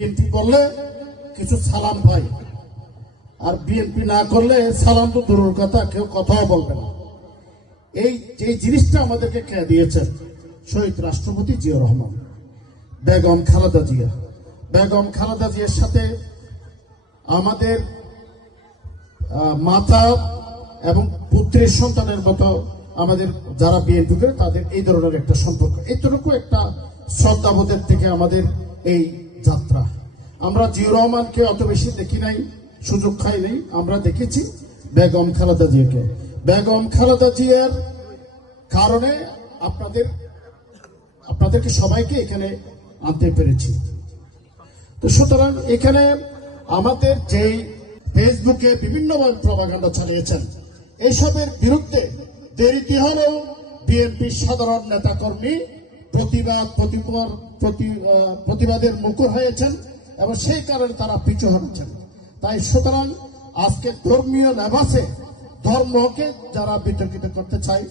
BNP করলে কিছু সালাম পাই, আর বিএনপি না করলে সালাম তো দূরের কথা, কেউ কথাও বলবে না। এই যে জিনিসটা আমাদেরকে কে দিয়েছেন? শহীদ রাষ্ট্রপতি জিয়াউর রহমান, বেগম খালেদা জিয়া। বেগম খালেদা জিয়ার সাথে আমাদের মাতা এবং পুত্রের সন্তানের মতো আমাদের যারা বিএনপি করে তাদের এই ধরনের একটা সম্পর্ক, এইটুকু একটা শ্রদ্ধাবোধের থেকে আমাদের এই যাত্রা। আমরা জিয়াউর রহমানকে অত বেশি দেখি নাই, সুযোগ খাই নাই, আমরা দেখেছি বেগম খালেদা জিয়াকে। বেগম খালেদা জিয়ার কারণে আপনাদেরকে সবাইকে এখানে আনতে পেরেছি। তো সুতরাং এখানে আমাদের যেই ফেসবুকে বিভিন্নভাবে প্রপাগান্ডা চালিয়েছেন, এইসবের বিরুদ্ধে দেরিতে হলেও বিএনপির সাধারণ নেতাকর্মী প্রতিবাদের মুখর হয়েছেন এবং সেই কারণে তারা পিছু হচ্ছেন। তাই সুতরাং আজকে ধর্মীয় লেবাসে ধর্মকে যারা বিতর্কিত করতে চায়,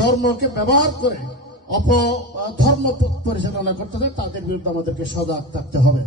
ধর্মকে ব্যবহার করে ধর্ম পরিচালনা করতে চায়, তাদের বিরুদ্ধে আমাদেরকে সজাগ থাকতে হবে।